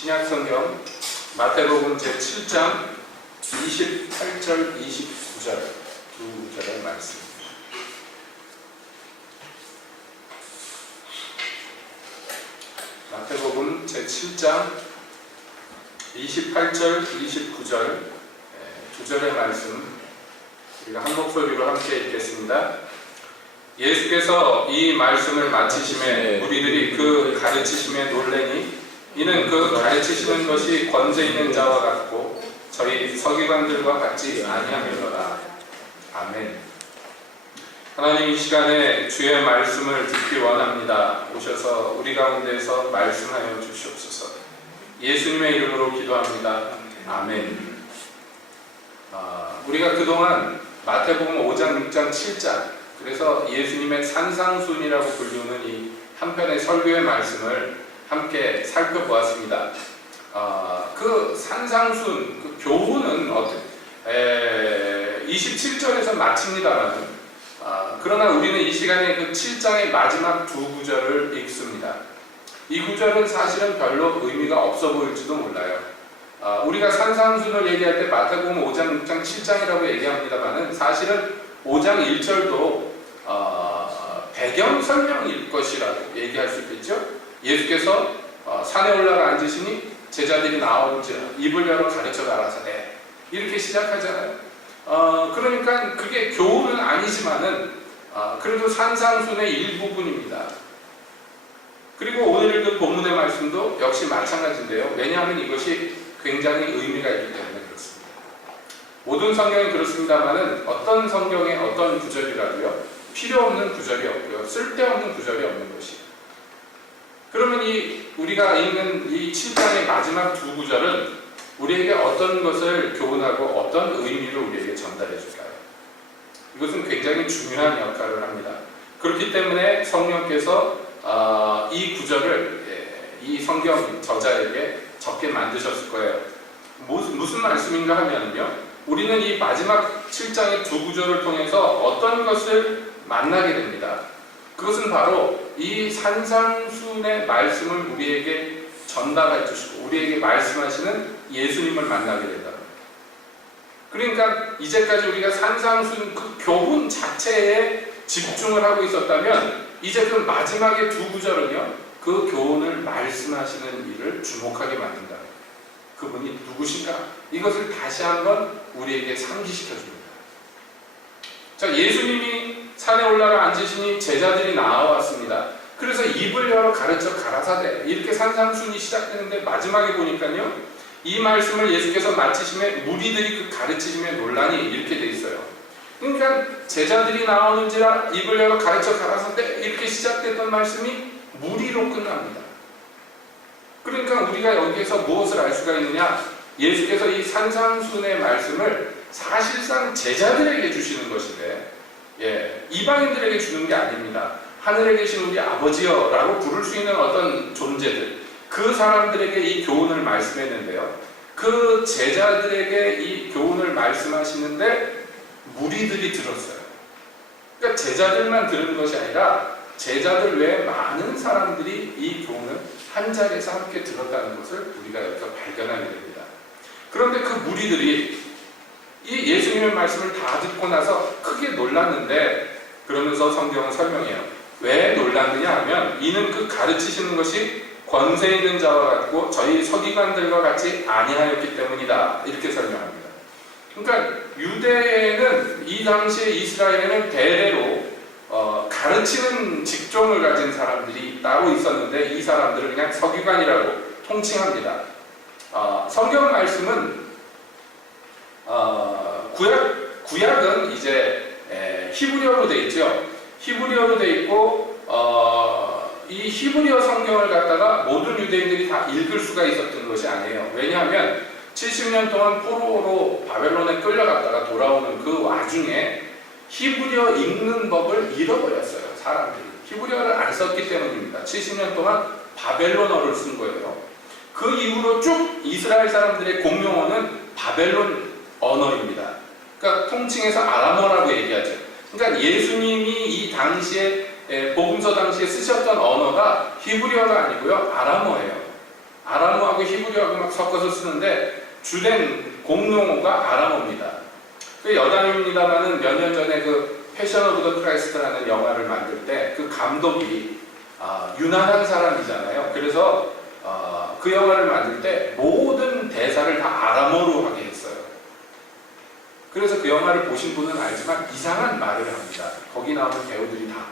신약성경 마태복음 제7장 28절 29절 두 구절의 말씀입니다. 마태복음 제7장 28절 29절 두 절의 말씀 우리가 한 목소리로 함께 읽겠습니다. 예수께서 이 말씀을 마치심에 우리들이 그 가르치심에 놀래니 이는 그 가르치시는 것이 권세 있는 자와 같고 저희 서기관들과 같지 아니함이로다. 아멘. 하나님, 이 시간에 주의 말씀을 듣기 원합니다. 오셔서 우리 가운데서 말씀하여 주시옵소서. 예수님의 이름으로 기도합니다. 아멘. 우리가 그동안 마태복음 5장, 6장, 7장 그래서 예수님의 산상순이라고 불리는 이 한편의 설교의 말씀을 함께 살펴보았습니다. 그 산상순, 그 교훈은 27절에서 마칩니다만 그러나 우리는 이 시간에 그 7장의 마지막 두 구절을 읽습니다. 이 구절은 사실은 별로 의미가 없어 보일지도 몰라요. 우리가 산상순을 얘기할 때 마태복음 5장, 6장, 7장이라고 얘기합니다만 사실은 5장 1절도 배경 설명일 것이라고 얘기할 수 있겠죠. 예수께서 산에 올라가 앉으시니 제자들이 나오는지라 입을 열어 가르쳐 가라사대 이렇게 시작하잖아요. 그러니까 그게 교훈은 아니지만은 그래도 산상순의 일부분입니다. 그리고 오늘 읽은 본문의 말씀도 역시 마찬가지인데요. 왜냐하면 이것이 굉장히 의미가 있기 때문에 그렇습니다. 모든 성경이 그렇습니다만은 어떤 성경의 어떤 구절이라도요 필요 없는 구절이 없고요 쓸데없는 구절이 없는 것이에요. 그러면 우리가 읽는 이 7장의 마지막 두 구절은 우리에게 어떤 것을 교훈하고 어떤 의미를 우리에게 전달해 줄까요? 이것은 굉장히 중요한 역할을 합니다. 그렇기 때문에 성령께서 이 구절을 이 성경 저자에게 적게 만드셨을 거예요. 무슨 말씀인가 하면요, 우리는 이 마지막 7장의 두 구절을 통해서 어떤 것을 만나게 됩니다. 그것은 바로 이 산상순의 말씀을 우리에게 전달해 주시고 우리에게 말씀하시는 예수님을 만나게 된다. 그러니까 이제까지 우리가 산상순 그 교훈 자체에 집중을 하고 있었다면 이제 그 마지막의 두 구절은요 그 교훈을 말씀하시는 일을 주목하게 만든다. 그분이 누구신가? 이것을 다시 한번 우리에게 상기시켜 줍니다. 자, 예수님이 산에 올라가 앉으시니 제자들이 나와왔습니다. 그래서 입을 열어 가르쳐 가라사대 이렇게 산상순이 시작되는데 마지막에 보니까요 이 말씀을 예수께서 마치심에 무리들이 그 가르치심에 논란이 이렇게 돼 있어요. 그러니까 제자들이 나오는지라 입을 열어 가르쳐 가라사대 이렇게 시작됐던 말씀이 무리로 끝납니다. 그러니까 우리가 여기에서 무엇을 알 수가 있느냐, 예수께서 이 산상순의 말씀을 사실상 제자들에게 주시는 것인데 이방인들에게 주는 게 아닙니다. 하늘에 계신 우리 아버지여 라고 부를 수 있는 어떤 존재들, 그 사람들에게 이 교훈을 말씀했는데요, 그 제자들에게 이 교훈을 말씀하시는데 무리들이 들었어요. 그러니까 제자들만 들은 것이 아니라 제자들 외에 많은 사람들이 이 교훈을 한 자리에서 함께 들었다는 것을 우리가 여기서 발견하게 됩니다. 그런데 그 무리들이 이 예수님의 말씀을 다 듣고 나서 크게 놀랐는데, 그러면서 성경은 설명해요. 왜 놀랐느냐 하면 이는 그 가르치시는 것이 권세 있는 자와 같고 저희 서기관들과 같이 아니하였기 때문이다. 이렇게 설명합니다. 그러니까 유대에는 이 당시에 이스라엘에는 대대로 가르치는 직종을 가진 사람들이 따로 있었는데 이 사람들을 그냥 서기관이라고 통칭합니다. 성경 말씀은 구약은 이제 히브리어로 되어 있죠. 히브리어로 되어 있고 이 히브리어 성경을 갖다가 모든 유대인들이 다 읽을 수가 있었던 것이 아니에요. 왜냐하면 70년 동안 포로로 바벨론에 끌려갔다가 돌아오는 그 와중에 히브리어 읽는 법을 잃어버렸어요. 사람들이 히브리어를 안 썼기 때문입니다. 70년 동안 바벨론어를 쓴 거예요. 그 이후로 쭉 이스라엘 사람들의 공용어는 바벨론 언어입니다. 그러니까 통칭해서 아람어라고 얘기하죠. 그러니까 예수님이 이 당시에 복음서 당시에 쓰셨던 언어가 히브리어가 아니고요 아람어예요. 아람어하고 히브리어 섞어서 쓰는데 주된 공용어가 아람어입니다. 그 여담입니다만은 몇 년 전에 그 패션 오브 더 크라이스트라는 영화를 만들 때 그 감독이 유난한 사람이잖아요. 그래서 그 영화를 만들 때 모든 대사를 다 아람어로 하게 했어요. 그래서 그 영화를 보신 분은 알지만 이상한 말을 합니다. 거기 나오는 배우들이 다.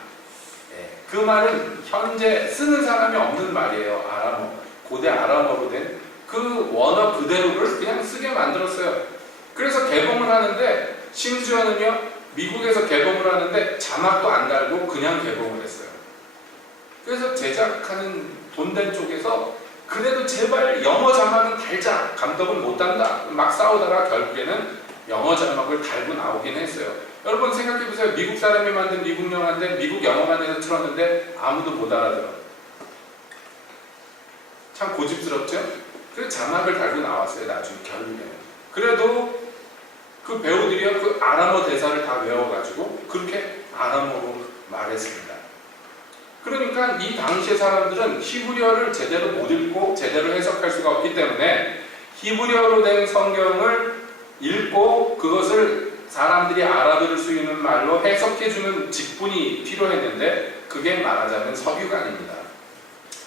그 말은 현재 쓰는 사람이 없는 말이에요. 아람어. 고대 아람어로 된 그 원어 그대로를 그냥 쓰게 만들었어요. 그래서 개봉을 하는데 심지어는요, 미국에서 개봉을 하는데 자막도 안 달고 그냥 개봉을 했어요. 그래서 제작하는 돈 된 쪽에서 그래도 제발 영어 자막은 달자. 감독은 못 단다. 막 싸우다가 결국에는 영어 자막을 달고 나오긴 했어요. 여러분 생각해보세요. 미국 사람이 만든 미국 영화인데 미국 영어만 해서 틀었는데 아무도 못 알아들어. 참 고집스럽죠? 그래서 자막을 달고 나왔어요. 나중에 결국에는. 그래도 그 배우들이요, 그 아람어 대사를 다 외워가지고 그렇게 아람어로 말했습니다. 그러니까 이 당시의 사람들은 히브리어를 제대로 못 읽고 제대로 해석할 수가 없기 때문에 히브리어로 된 성경을 읽고 그것을 사람들이 알아들을 수 있는 말로 해석해주는 직분이 필요했는데 그게 말하자면 서기관입니다.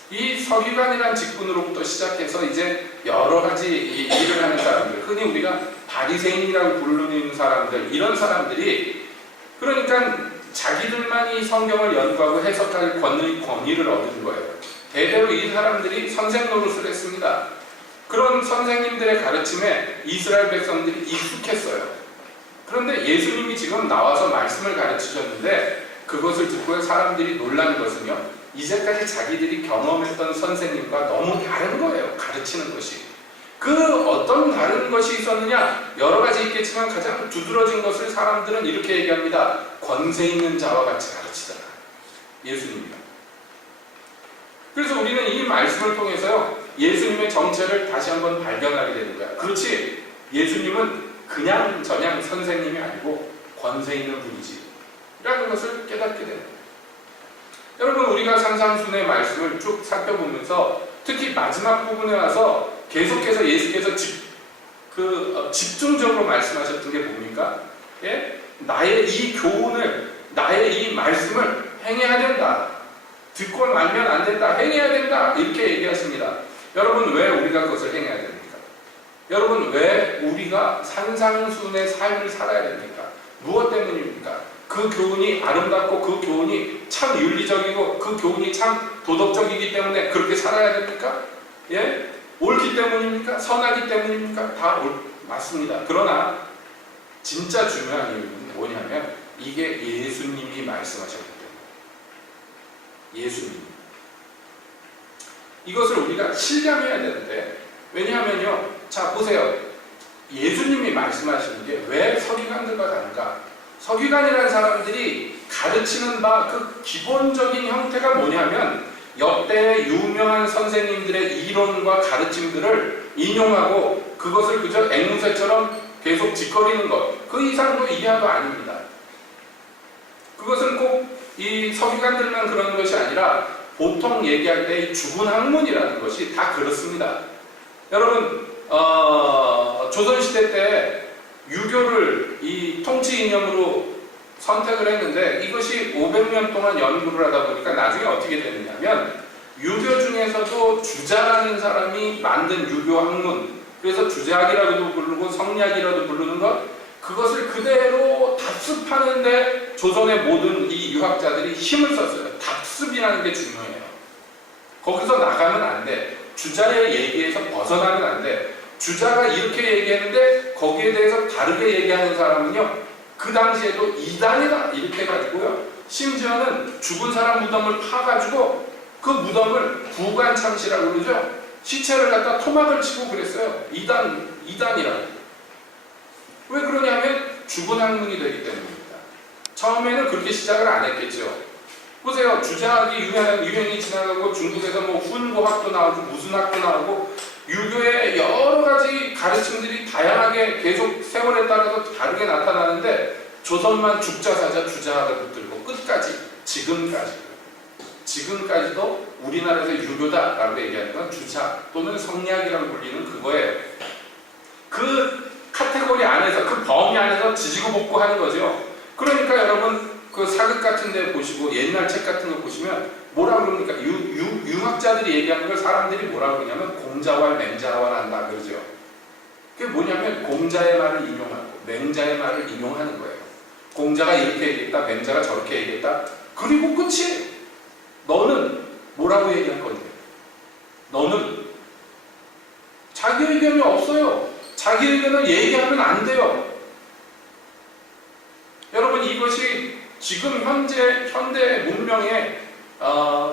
이 서기관이란 직분으로부터 시작해서 이제 여러 가지 일을 하는 사람들, 흔히 우리가 바리새인이라고 부르는 사람들, 이런 사람들이 그러니까 자기들만 이 성경을 연구하고 해석할 권위를 얻은 거예요. 대대로 이 사람들이 선생 노릇을 했습니다. 그런 선생님들의 가르침에 이스라엘 백성들이 익숙했어요. 그런데 예수님이 지금 나와서 말씀을 가르치셨는데 그것을 듣고 사람들이 놀란 것은요, 이제까지 자기들이 경험했던 선생님과 너무 다른 거예요. 가르치는 것이. 그 어떤 다른 것이 있었느냐? 여러 가지 있겠지만 가장 두드러진 것을 사람들은 이렇게 얘기합니다. 권세 있는 자와 같이 가르치더라. 예수님이요. 그래서 우리는 이 말씀을 통해서요, 예수님의 정체를 다시 한번 발견하게 되는 거야. 그렇지, 예수님은 그냥 저냥 선생님이 아니고 권세 있는 분이지 라는 것을 깨닫게 되는 거예요. 여러분, 우리가 산상순의 말씀을 쭉 살펴보면서 특히 마지막 부분에 와서 계속해서 예수께서 집중적으로 말씀하셨던 게 뭡니까? 예? 나의 이 교훈을, 나의 이 말씀을 행해야 된다. 듣고 말면 안 된다. 행해야 된다. 이렇게 얘기하십니다. 여러분, 왜 우리가 그것을 행해야 됩니까? 여러분, 왜 우리가 산상순의 삶을 살아야 됩니까? 무엇 때문입니까? 그 교훈이 아름답고 그 교훈이 참 윤리적이고 그 교훈이 참 도덕적이기 때문에 그렇게 살아야 됩니까? 예? 옳기 때문입니까? 선하기 때문입니까? 다 맞습니다. 그러나 진짜 중요한 이유는 뭐냐면 이게 예수님이 말씀하셨기 때문에. 예수님. 이것을 우리가 실감해야 되는데, 왜냐하면요, 자 보세요. 예수님이 말씀하시는 게 왜 서기관들과 다른가? 서기관이라는 사람들이 가르치는 바 그 기본적인 형태가 뭐냐면 역대의 유명한 선생님들의 이론과 가르침들을 인용하고 그것을 그저 앵무새처럼 계속 짓거리는 것, 그 이상도 이하도 아닙니다. 그것은 꼭 이 서기관들만 그러는 것이 아니라 보통 얘기할 때 이 죽은 학문이라는 것이 다 그렇습니다. 여러분, 조선시대 때 유교를 이 통치 이념으로 선택을 했는데 이것이 500년 동안 연구를 하다 보니까 나중에 어떻게 되느냐면 유교 중에서도 주자라는 사람이 만든 유교 학문, 그래서 주제학이라고도 부르고 성리학이라도 부르는 것, 그것을 그대로 답습하는데 조선의 모든 이 유학자들이 힘을 썼어요. 답습이라는 게 중요해요. 거기서 나가면 안 돼. 주자의 얘기에서 벗어나면 안 돼. 주자가 이렇게 얘기했는데 거기에 대해서 다르게 얘기하는 사람은요, 그 당시에도 이단이다 이렇게 해가지고요, 심지어는 죽은 사람 무덤을 파가지고 그 무덤을 부관참시라고 그러죠. 시체를 갖다 토막을 치고 그랬어요. 이단이라고. 왜 그러냐면 죽은 학문이 되기 때문입니다. 처음에는 그렇게 시작을 안 했겠죠. 보세요. 주자학이 유행이 지나가고 중국에서 뭐 훈고학도 나오고 무슨 학도 나오고 유교의 여러 가지 가르침들이 다양하게 계속 세월에 따라서 다르게 나타나는데 조선만 죽자사자 주자학을 붙들고 끝까지 지금까지 지금까지도 우리나라에서 유교다라고 얘기하는 건 주차 또는 성리학이라고 불리는 그거예요. 그 카테고리 안에서, 그 범위 안에서 지지고 볶고 하는 거죠. 그러니까 여러분 그 사극 같은 데 보시고 옛날 책 같은 거 보시면 뭐라고 그럽니까? 유학자들이 얘기하는 걸 사람들이 뭐라고 그러냐면 공자왈 맹자왈 한다 그러죠. 그게 뭐냐면 공자의 말을 인용하고 맹자의 말을 인용하는 거예요. 공자가 이렇게 얘기했다, 맹자가 저렇게 얘기했다. 그리고 끝이. 너는 뭐라고 얘기할 건데? 너는 자기 의견이 없어요. 자기 의견을 얘기하면 안 돼요. 여러분 이것이 지금 현대 문명의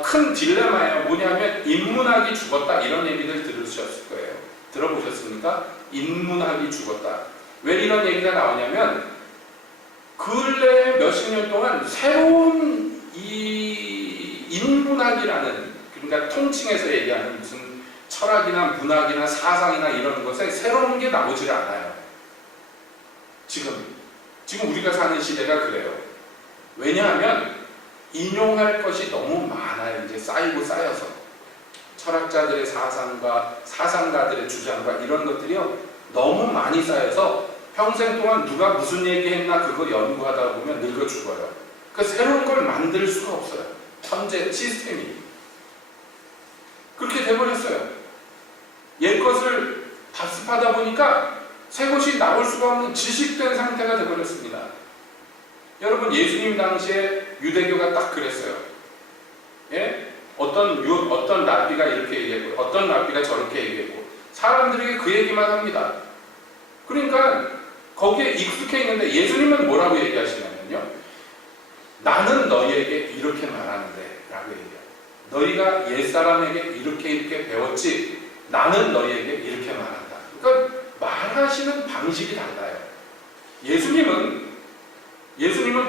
큰 딜레마예요. 뭐냐면 인문학이 죽었다 이런 얘기들 들으셨을 거예요. 들어보셨습니까? 인문학이 죽었다. 왜 이런 얘기가 나오냐면 근래 몇십 년 동안 새로운 이 인문학이라는, 그러니까 통칭해서 얘기하는 무슨 철학이나 문학이나 사상이나 이런 것에 새로운 게 나오질 않아요. 지금 우리가 사는 시대가 그래요. 왜냐하면 인용할 것이 너무 많아요. 이제 쌓이고 쌓여서 철학자들의 사상과 사상가들의 주장과 이런 것들이요 너무 많이 쌓여서 평생 동안 누가 무슨 얘기했나 그거 연구하다 보면 늙어 죽어요. 그러니까 새로운 걸 만들 수가 없어요. 현재 시스템이 그렇게 돼버렸어요. 옛 것을 답습하다 보니까 새 것이 나올 수가 없는 지식된 상태가 돼버렸습니다. 여러분 예수님 당시에 유대교가 딱 그랬어요. 예? 어떤 랍비가 이렇게 얘기했고 어떤 랍비가 저렇게 얘기했고 사람들에게 그 얘기만 합니다. 그러니까 거기에 익숙해 있는데 예수님은 뭐라고 얘기하시냐면요. 나는 너희에게 이렇게 말하는데 라고 얘기해요. 너희가 옛사람에게 이렇게 배웠지 나는 너희에게 이렇게 말한다. 그러니까 말하시는 방식이 달라요. 예수님은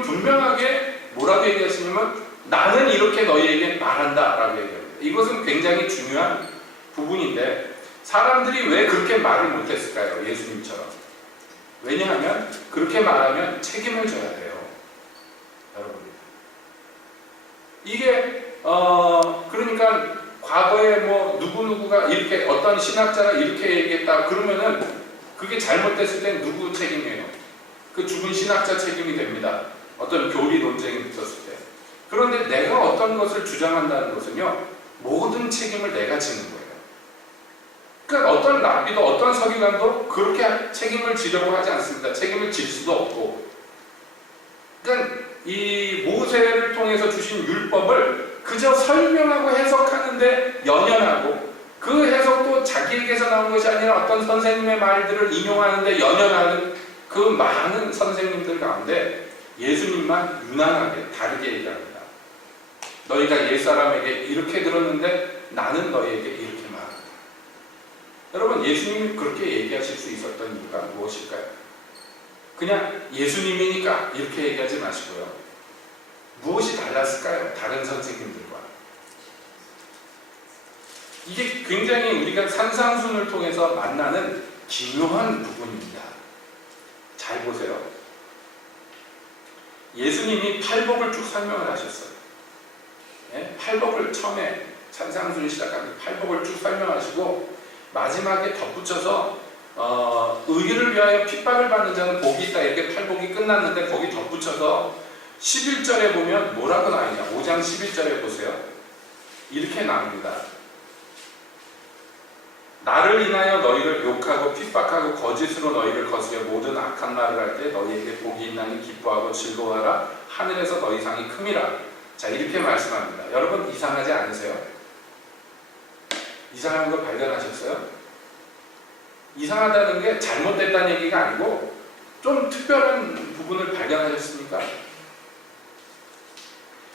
분명하게 뭐라고 얘기하시냐면 나는 이렇게 너희에게 말한다 라고 얘기합니다. 이것은 굉장히 중요한 부분인데 사람들이 왜 그렇게 말을 못했을까요? 예수님처럼. 왜냐하면 그렇게 말하면 책임을 져야 돼요. 여러분 이게 그러니까 과거에 뭐 누구누구가 이렇게 어떤 신학자가 이렇게 얘기했다 그러면은 그게 잘못됐을 땐 누구 책임이에요? 그 죽은 신학자 책임이 됩니다. 어떤 교리 논쟁이 있었을 때. 그런데 내가 어떤 것을 주장한다는 것은요 모든 책임을 내가 지는 거예요. 그러니까 어떤 랍비도 어떤 서기관도 그렇게 책임을 지려고 하지 않습니다. 책임을 질 수도 없고. 그러니까 이 모세를 통해서 주신 율법을 그저 설명하고 해석하는데 연연하고 그 해석도 자기에게서 나온 것이 아니라 어떤 선생님의 말들을 인용하는데 연연하는 그 많은 선생님들 가운데 예수님만 유난하게 다르게 얘기합니다. 너희가 옛사람에게 이렇게 들었는데 나는 너희에게 이렇게 말한다. 여러분 예수님이 그렇게 얘기하실 수 있었던 이유가 무엇일까요? 그냥 예수님이니까 이렇게 얘기하지 마시고요. 무엇이 달랐을까요? 다른 선생님들과. 이게 굉장히 우리가 산상순을 통해서 만나는 기묘한 부분입니다. 잘 보세요. 예수님이 팔복을 쭉 설명을 하셨어요. 예? 팔복을 처음에 산상순 시작하면서 팔복을 쭉 설명하시고 마지막에 덧붙여서 의를 위하여 핍박을 받는 자는 복이 있다 이렇게 팔복이 끝났는데 거기 덧붙여서 11절에 보면 뭐라고 나오냐 5장 11절에 보세요. 이렇게 나옵니다. 나를 인하여 너희를 욕하고 핍박하고 거짓으로 너희를 거스려 모든 악한 말을 할 때 너희에게 복이 있나니 기뻐하고 즐거워하라. 하늘에서 너희 상이 큼이라. 자 이렇게 말씀합니다. 여러분 이상하지 않으세요? 이상한 거 발견하셨어요? 이상하다는 게 잘못됐다는 얘기가 아니고 좀 특별한 부분을 발견하셨습니까?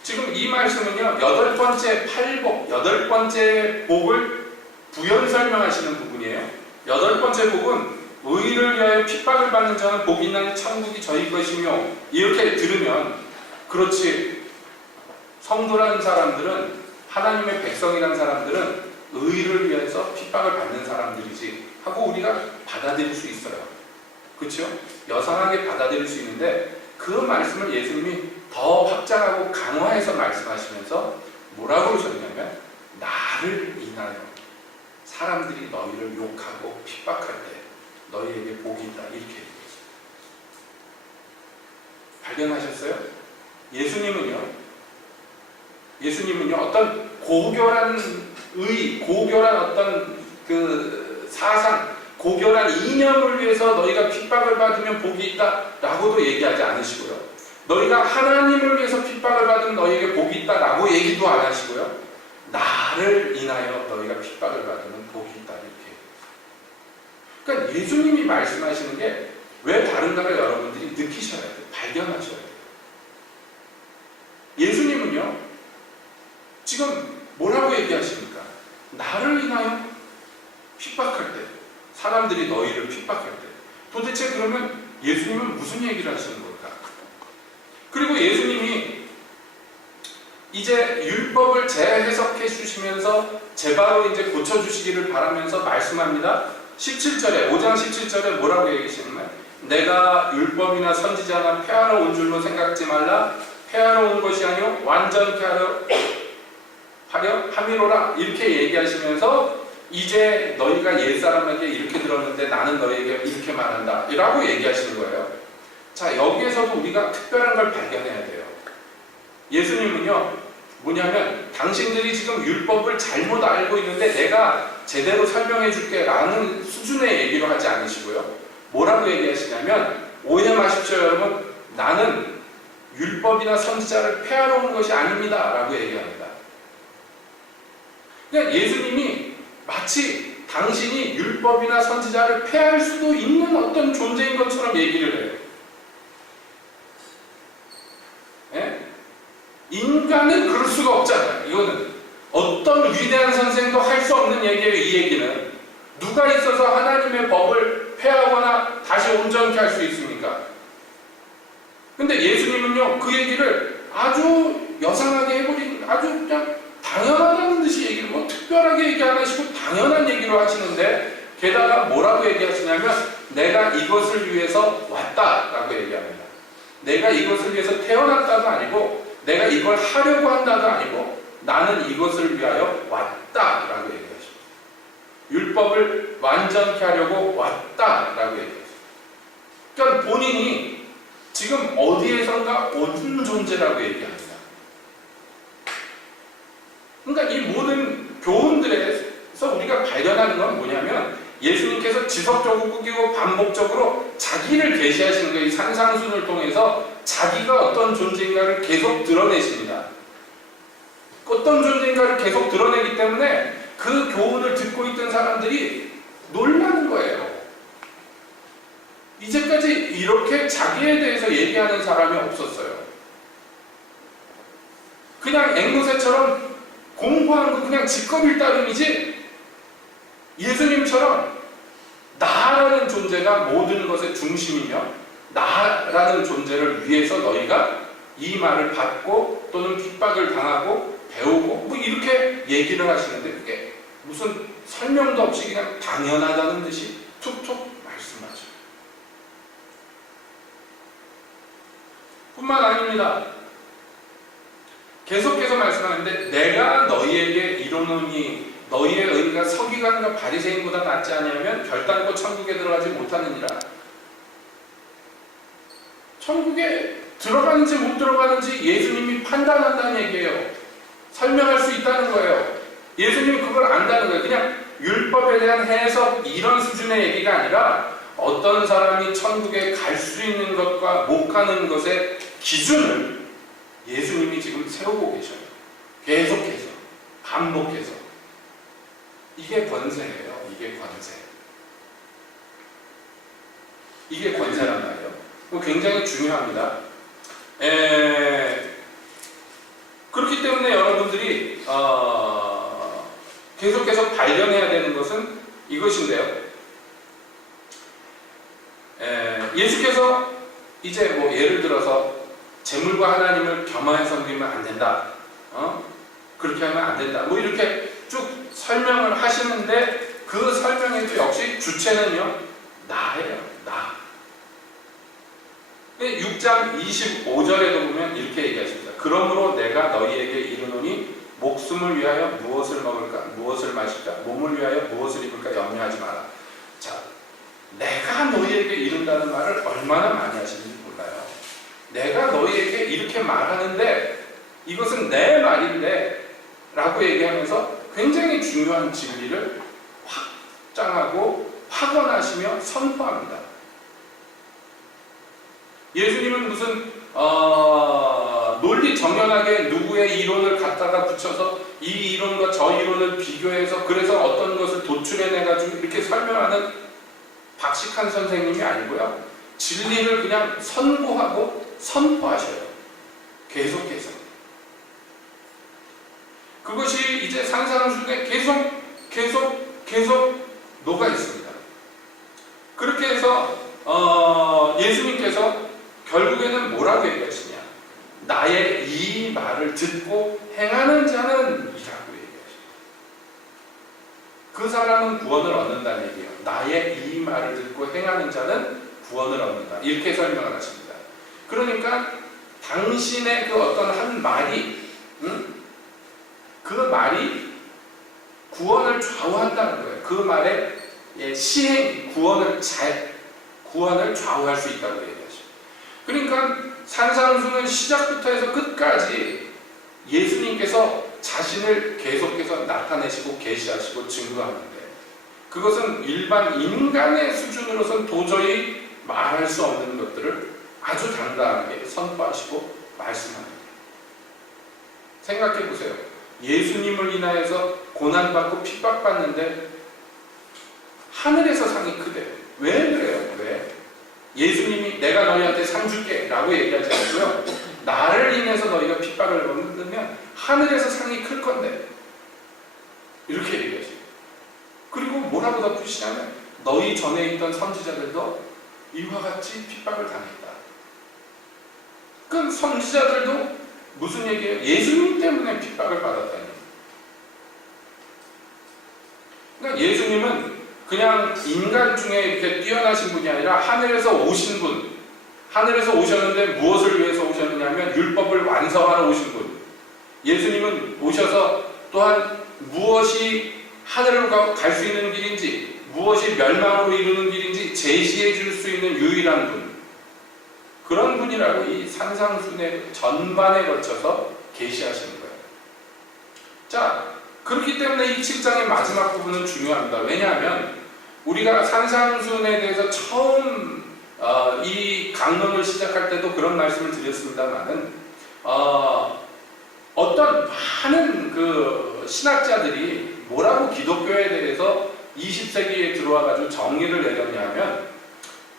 지금 이 말씀은요 8번째 팔복, 8번째 복을 부연 설명하시는 부분이에요. 8번째 복은 의를 위하여 핍박을 받는 자는 복이 있나니 천국이 저희 것이며 이렇게 들으면 그렇지 성도라는 사람들은 하나님의 백성이라는 사람들은 의를 위해서 핍박을 받는 사람들이지 하고 우리가 받아들일 수 있어요. 그렇죠? 여상하게 받아들일 수 있는데 그 말씀을 예수님이 더 확장하고 강화해서 말씀하시면서 뭐라고 그러셨냐면 나를 인하여 사람들이 너희를 욕하고 핍박할 때 너희에게 복이 있다 이렇게 얘기했어요. 발견하셨어요? 예수님은요 어떤 고결한 고결한 어떤 그 사상, 고결한 이념을 위해서 너희가 핍박을 받으면 복이 있다라고도 얘기하지 않으시고요. 너희가 하나님을 위해서 핍박을 받으면 너희에게 복이 있다라고 얘기도 안 하시고요. 나를 인하여 너희가 핍박을 받으면 복이 있다 이렇게. 그러니까 예수님이 말씀하시는 게 왜 다른가를 여러분들이 느끼셔야 돼요. 발견하셔야 돼요. 예수님은요 지금 뭐라고 얘기하십니까? 나를 인하여 핍박할 때, 사람들이 너희를 핍박할 때, 도대체 그러면 예수님은 무슨 얘기를 하시는 걸까? 그리고 예수님이 이제 율법을 재해석해 주시면서 제바로 이제 고쳐주시기를 바라면서 말씀합니다. 17절에 5장 17절에 뭐라고 얘기하시냐면 내가 율법이나 선지자나 폐하러 온 줄로 생각지 말라. 폐하러 온 것이 아니요 완전케 하려 함이로라 이렇게 얘기하시면서 이제 너희가 옛사람에게 이렇게 들었는데 나는 너희에게 이렇게 말한다 라고 얘기하시는 거예요. 자, 여기에서도 우리가 특별한 걸 발견해야 돼요. 예수님은요 뭐냐면 당신들이 지금 율법을 잘못 알고 있는데 내가 제대로 설명해 줄게 라는 수준의 얘기로 하지 않으시고요. 뭐라고 얘기하시냐면 오해 마십시오 여러분, 나는 율법이나 선지자를 폐하러 온 것이 아닙니다 라고 얘기합니다. 그러니까 예수님이 마치 당신이 율법이나 선지자를 폐할 수도 있는 어떤 존재인 것처럼 얘기를 해요. 예? 인간은 그럴 수가 없잖아요. 이거는 어떤 위대한 선생도 할 수 없는 얘기예요. 이 얘기는 누가 있어서 하나님의 법을 폐하거나 다시 온전케 할 수 있습니까? 근데 예수님은요 그 얘기를 아주 여상하게 해버린, 아주 그냥 당연하다는 듯이 얘기를 뭐 특별하게 얘기 안 하시고 당연한 얘기로 하시는데, 게다가 뭐라고 얘기하시냐면 내가 이것을 위해서 왔다라고 얘기합니다. 내가 이것을 위해서 태어났다도 아니고 내가 이걸 하려고 한다도 아니고 나는 이것을 위하여 왔다라고 얘기하십니다. 율법을 완전케 하려고 왔다라고 얘기하십니다. 그러니까 본인이 지금 어디에선가 온 존재라고 얘기합니다. 그러니까 이 모든 교훈들에서 우리가 발견하는 건 뭐냐면 예수님께서 지속적이고 반복적으로 자기를 계시하시는 거예요. 이 산상순을 통해서 자기가 어떤 존재인가를 계속 드러내십니다. 어떤 존재인가를 계속 드러내기 때문에 그 교훈을 듣고 있던 사람들이 놀라는 거예요. 이제까지 이렇게 자기에 대해서 얘기하는 사람이 없었어요. 그냥 앵무새처럼 공부하는 거 그냥 직거빌 따름이지, 예수님처럼 나라는 존재가 모든 것의 중심이며 나라는 존재를 위해서 너희가 이 말을 받고 또는 핍박을 당하고 배우고 뭐 이렇게 얘기를 하시는데 그게 무슨 설명도 없이 그냥 당연하다는 듯이 툭툭 말씀하죠. 뿐만 아닙니다. 계속해서 말씀하는데 내가 너희에게 이르노니 너희의 의가 서기관과 바리새인보다 낫지 않으면 결단코 천국에 들어가지 못하느니라. 천국에 들어가는지 못 들어가는지 예수님이 판단한다는 얘기예요. 설명할 수 있다는 거예요. 예수님이 그걸 안다는 거예요. 그냥 율법에 대한 해석 이런 수준의 얘기가 아니라 어떤 사람이 천국에 갈 수 있는 것과 못 가는 것의 기준을 예수님이 지금 세우고 계셔요. 계속해서 반복해서. 이게 권세예요. 이게 권세. 이게 권세란 말이에요. 굉장히 중요합니다. 그렇기 때문에 여러분들이 계속해서 발견해야 되는 것은 이것인데요. 예수께서 이제 뭐 예를 들어서 재물과 하나님을 겸하여서 섬기면 안 된다. 그렇게 하면 안 된다. 뭐 이렇게 쭉 설명을 하시는데 그 설명에도 역시 주체는요. 나예요. 나. 6장 25절에도 보면 이렇게 얘기하십니다. 그러므로 내가 너희에게 이르노니 목숨을 위하여 무엇을 먹을까, 무엇을 마실까, 몸을 위하여 무엇을 입을까 염려하지 마라. 자, 내가 너희에게 이른다는 말을 얼마나 많이 하시는지 몰라요. 내가 너희에게 이렇게 말하는데 이것은 내 말인데 라고 얘기하면서 굉장히 중요한 진리를 확장하고 확언하시며 선포합니다. 예수님은 무슨 논리 정연하게 누구의 이론을 갖다가 붙여서 이 이론과 저 이론을 비교해서 그래서 어떤 것을 도출해내가지고 이렇게 설명하는 박식한 선생님이 아니고요. 진리를 그냥 선고하고 선포하셔요. 계속해서. 그것이 이제 산상수훈에 계속 녹아 있습니다. 그렇게 해서 예수님께서 결국에는 뭐라고 얘기하시냐? 나의 이 말을 듣고 행하는 자는 이라고 얘기하십니다. 그 사람은 구원을 얻는다는 얘기예요. 나의 이 말을 듣고 행하는 자는 구원을 얻는다. 이렇게 설명을 하십니다. 그러니까 당신의 그 어떤 한 말이 그 말이 구원을 좌우한다는 거예요. 그 말의 시행, 구원을 좌우할 수 있다고 얘기하죠. 그러니까 산상수훈은 시작부터 해서 끝까지 예수님께서 자신을 계속해서 나타내시고 계시하시고 증거하는데 그것은 일반 인간의 수준으로서는 도저히 말할 수 없는 것들을 아주 당당하게 선포하시고 말씀합니다. 생각해 보세요. 예수님을 인하여서 고난받고 핍박받는데 하늘에서 상이 크대요. 왜 그래요? 왜? 예수님이 내가 너희한테 상 줄게 라고 얘기하지 않고요. 나를 인해서 너희가 핍박을 받으면 하늘에서 상이 클 건데 이렇게 얘기하시죠. 그리고 뭐라고 덧붙이냐면 너희 전에 있던 선지자들도 이와 같이 핍박을 당했다. 그럼 선지자들도 무슨 얘기예요? 예수님 때문에 핍박을 받았다니. 그러니까 예수님은 그냥 인간 중에 이렇게 뛰어나신 분이 아니라 하늘에서 오신 분, 하늘에서 오셨는데 무엇을 위해서 오셨느냐면 율법을 완성하러 오신 분. 예수님은 오셔서 또한 무엇이 하늘로 갈 수 있는 길인지, 무엇이 멸망으로 이루는 길인지 제시해 줄 수 있는 유일한 분. 그런 분이라고 이 산상수훈의 전반에 걸쳐서 계시하시는 거예요. 자, 그렇기 때문에 이 7장의 마지막 부분은 중요합니다. 왜냐하면 우리가 산상수훈에 대해서 처음 이 강론을 시작할 때도 그런 말씀을 드렸습니다만은 어떤 많은 그 신학자들이 뭐라고 기독교에 대해서 20세기에 들어와가지고 정의를 내렸냐면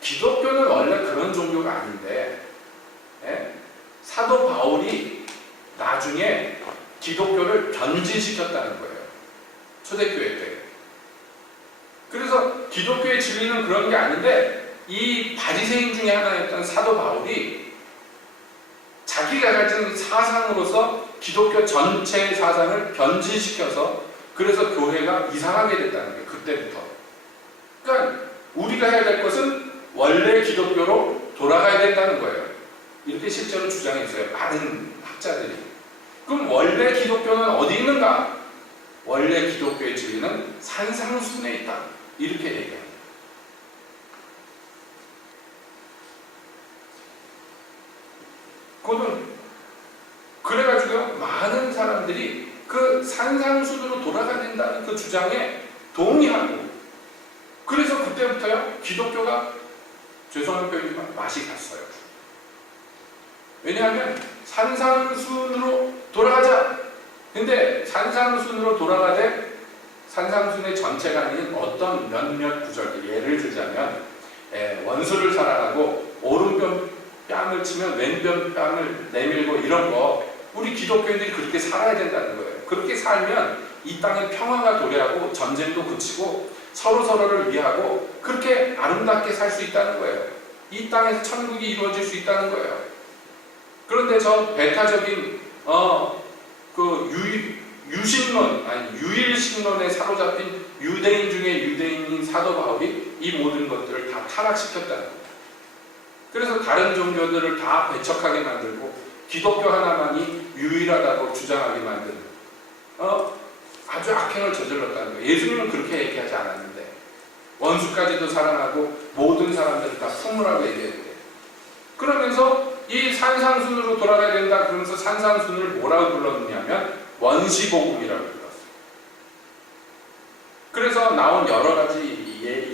기독교는 원래 그런 종교가 아닌데 사도 바울이 나중에 기독교를 변질시켰다는 거예요. 초대교회 때. 그래서 기독교의 진리는 그런 게 아닌데 이 바리새인 중에 하나였던 사도 바울이 자기가 가진 사상으로서 기독교 전체의 사상을 변질시켜서 그래서 교회가 이상하게 됐다는 거예요. 그때부터. 그러니까 우리가 해야 될 것은 원래 기독교로 돌아가야 된다는 거예요. 이렇게 실제로 주장했어요. 많은 학자들이. 그럼 원래 기독교는 어디 있는가? 원래 기독교의 진리는 산상수훈에 있다. 이렇게 얘기합니다. 그래가지고요, 많은 사람들이 그 산상수훈으로 돌아가야 된다는 그 주장에 동의하고, 그래서 그때부터요, 기독교가 죄송한 표현이지만 맛이 갔어요. 왜냐하면 산상수훈으로 돌아가자. 근데 산상수훈으로 돌아가되 산상수훈의 전체가 아닌 어떤 몇몇 구절들, 예를 들자면 원수를 사랑하고 오른편 뺨을 치면 왼편 뺨을 내밀고 이런 거, 우리 기독교인들이 그렇게 살아야 된다는 거예요. 그렇게 살면 이 땅에 평화가 도래하고 전쟁도 그치고 서로서로를 위하고 그렇게 아름답게 살 수 있다는 거예요. 이 땅에서 천국이 이루어질 수 있다는 거예요. 그런데 저 배타적인 유신론, 아니 유일신론에 사로잡힌 유대인 중에 유대인인 사도 바울이 이 모든 것들을 다 타락시켰다는 거예요. 그래서 다른 종교들을 다 배척하게 만들고 기독교 하나만이 유일하다고 주장하게 만드는, 아주 악행을 저질렀다는 거예요. 예수님은 그렇게 얘기하지 않았는데 원수까지도 사랑하고 모든 사람들을 다 품으라고 얘기했는데, 그러면서 이 산상순으로 돌아가야 된다 그러면서 산상순을 뭐라고 불렀느냐면 원시복음이라고 불렀어요. 그래서 나온 여러 가지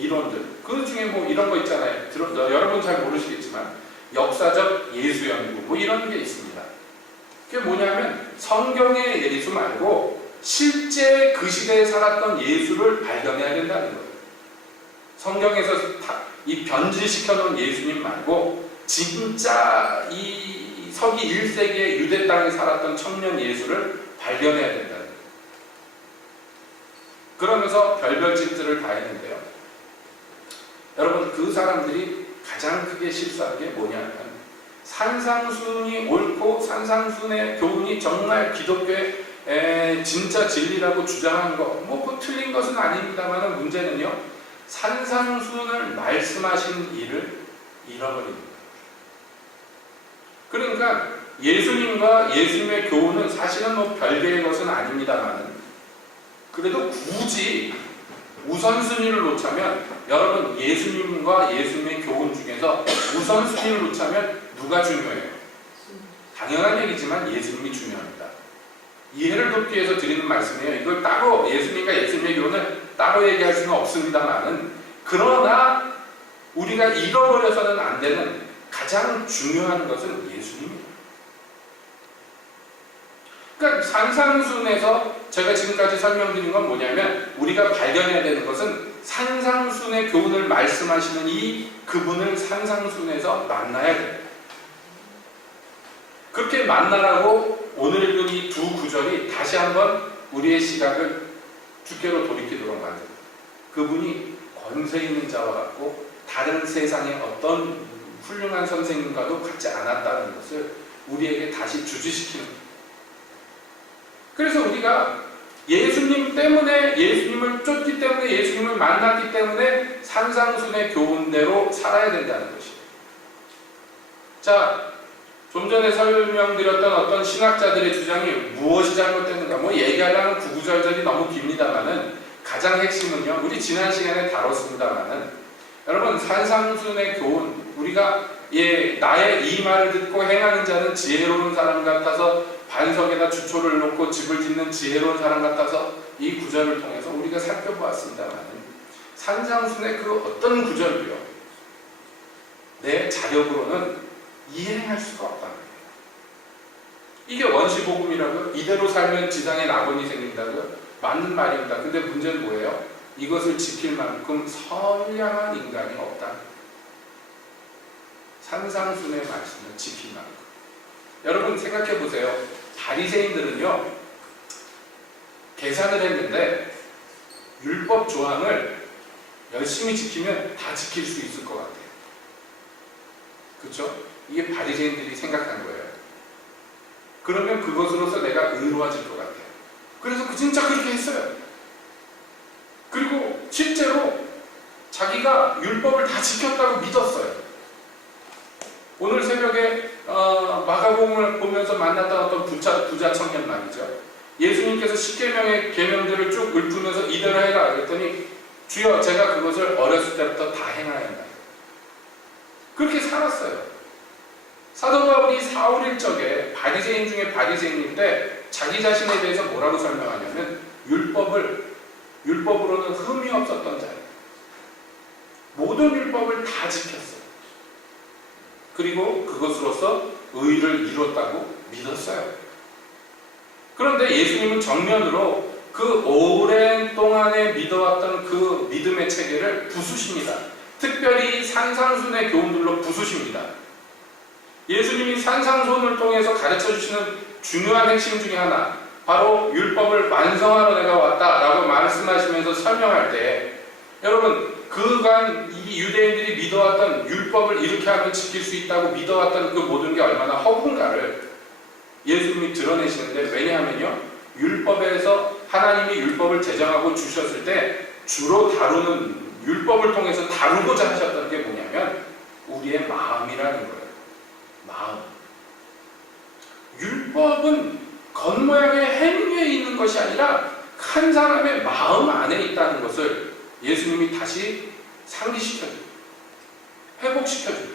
이론들, 그 중에 뭐 이런 거 있잖아요. 여러분 잘 모르시겠지만 역사적 예수 연구 뭐 이런 게 있습니다. 그게 뭐냐면 성경의 예수 말고 실제 그 시대에 살았던 예수를 발견해야 된다는 거예요. 성경에서 이 변질시켜 놓은 예수님 말고 진짜 이 서기 1세기의 유대 땅에 살았던 청년 예수를 발견해야 된다는 거예요. 그러면서 별별 짓들을 다 했는데요. 여러분, 그 사람들이 가장 크게 실수한 게 뭐냐면 산상순이 옳고 산상순의 교훈이 정말 기독교의 진짜 진리라고 주장한 거, 뭐 그 틀린 것은 아닙니다만 문제는요, 산상순을 말씀하신 이를 잃어버립니다. 그러니까 예수님과 예수님의 교훈은 사실은 뭐 별개의 것은 아닙니다만, 그래도 굳이 우선순위를 놓자면 여러분, 예수님과 예수님의 교훈 중에서 우선순위를 놓자면 누가 중요해요? 당연한 얘기지만 예수님이 중요합니다. 이해를 돕기 위해서 드리는 말씀이에요. 이걸 따로 예수님과 예수님의 교훈을 따로 얘기할 수는 없습니다만은, 그러나 우리가 잃어버려서는 안 되는 가장 중요한 것은 예수님입니다. 그러니까 산상순에서 제가 지금까지 설명드린 건 뭐냐면, 우리가 발견해야 되는 것은 산상순의 교훈을 말씀하시는 이 그분을 산상순에서 만나야 돼요. 그렇게 만나라고 오늘 읽은 이 두 구절이 다시 한번 우리의 시각을 주께로 돌이키도록 만듭니다. 그분이 권세 있는 자와 같고 다른 세상의 어떤 훌륭한 선생님과도 같지 않았다는 것을 우리에게 다시 주지시키는 거예요. 그래서 우리가 예수님 때문에, 예수님을 쫓기 때문에, 예수님을 만났기 때문에 산상순의 교훈대로 살아야 된다는 것이에요. 자, 좀 전에 설명드렸던 어떤 신학자들의 주장이 무엇이 잘못됐는가, 뭐 얘기하려면 구구절절이 너무 깁니다만은 가장 핵심은요, 우리 지난 시간에 다뤘습니다만은, 여러분, 산상순의 교훈, 우리가 나의 이 말을 듣고 행하는 자는 지혜로운 사람 같아서 반석에다 주초를 놓고 집을 짓는 지혜로운 사람 같아서 이 구절을 통해서 우리가 살펴보았습니다만은, 산상순의 그 어떤 구절도요, 내 자력으로는 이해할 수가 없다는 거예요. 이게 원시복음이라고요? 이대로 살면 지상에 낙원이 생긴다고요? 맞는 말입니다. 근데 문제는 뭐예요? 이것을 지킬 만큼 선량한 인간이 없다. 산상순의 말씀을 지킬 만큼. 여러분 생각해 보세요. 바리새인들은요, 계산을 했는데 율법 조항을 열심히 지키면 다 지킬 수 있을 것 같아요. 그렇죠? 이게 바리새인들이 생각한 거예요. 그러면 그것으로서 내가 의로워질 것 같아요. 그래서 진짜 그렇게 했어요. 그리고 실제로 자기가 율법을 다 지켰다고 믿었어요. 오늘 새벽에 마가복음을 보면서 만났던 어떤 부자 청년 말이죠. 예수님께서 십계명의 계명들을 쭉 읊으면서 이대로 해라 그랬더니, 주여 제가 그것을 어렸을 때부터 다 행하였다. 그렇게 살았어요. 사도 바울이 사울 일적에 바리새인 중에 바리새인일 때 자기 자신에 대해서 뭐라고 설명하냐면, 율법으로는 흠이 없었던 자예요. 모든 율법을 다 지켰어요. 그리고 그것으로서 의를 이뤘다고 믿었어요. 그런데 예수님은 정면으로 그 오랜 동안에 믿어왔던 그 믿음의 체계를 부수십니다. 특별히 산상순의 교훈들로 부수십니다. 예수님이 산상순을 통해서 가르쳐주시는 중요한 핵심 중에 하나, 바로 율법을 완성하러 내가 왔다라고 말씀하시면서 설명할 때, 여러분, 그간 이 유대인들이 믿어왔던 율법을 이렇게 하면 지킬 수 있다고 믿어왔던 그 모든 게 얼마나 허군가를 예수님이 드러내시는데, 왜냐하면요, 율법에서 하나님이 율법을 제정하고 주셨을 때 주로 다루는, 율법을 통해서 다루고자 하셨던 게 뭐냐면 우리의 마음이라는 거예요. 마음. 율법은 겉모양의 행위에 있는 것이 아니라 한 사람의 마음 안에 있다는 것을 예수님이 다시 상기시켜줘요. 회복시켜줘요.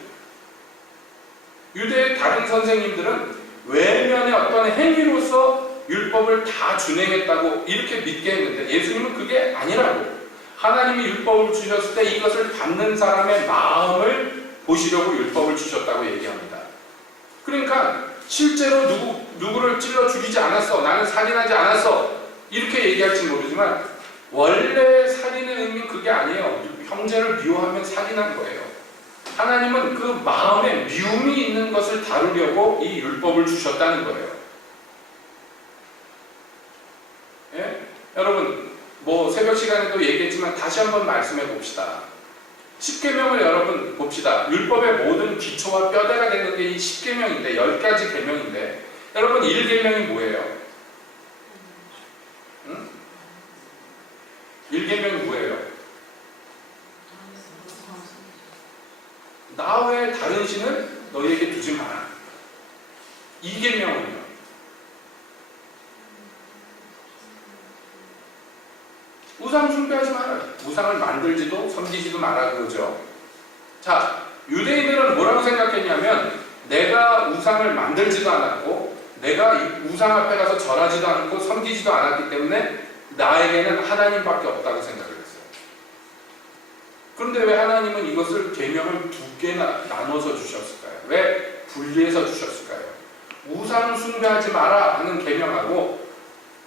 유대의 다른 선생님들은 외면의 어떤 행위로서 율법을 다 준행했다고 이렇게 믿게 했는데 예수님은 그게 아니라고. 하나님이 율법을 주셨을 때 이것을 받는 사람의 마음을 보시려고 율법을 주셨다고 얘기합니다. 그러니까 실제로 누구를 찔러 죽이지 않았어, 나는 살인하지 않았어, 이렇게 얘기할지 모르지만 원래 살인의 의미는 그게 아니에요. 형제를 미워하면 살인한 거예요. 하나님은 그 마음에 미움이 있는 것을 다루려고 이 율법을 주셨다는 거예요. 예? 여러분, 뭐 새벽 시간에도 얘기했지만 다시 한번 말씀해 봅시다. 10계명을 여러분 봅시다. 율법의 모든 기초와 뼈대가 되는 게 이 10계명인데 10가지 계명인데 여러분 1계명이 뭐예요? 응? 1계명이 뭐예요? 나 외에 다른 신을 너희에게 두지 마라. 2계명은요? 우상 숭배하지 마라. 우상을 만들지도 섬기지도 마라 그러죠. 자, 유대인들은 뭐라고 생각했냐면 내가 우상을 만들지도 않았고 내가 우상 앞에 가서 절하지도 않고 섬기지도 않았기 때문에 나에게는 하나님밖에 없다고 생각을 했어요. 그런데 왜 하나님은 이것을 계명을 두 개나 나눠서 주셨을까요? 왜 분리해서 주셨을까요? 우상 숭배하지 마라 하는 계명하고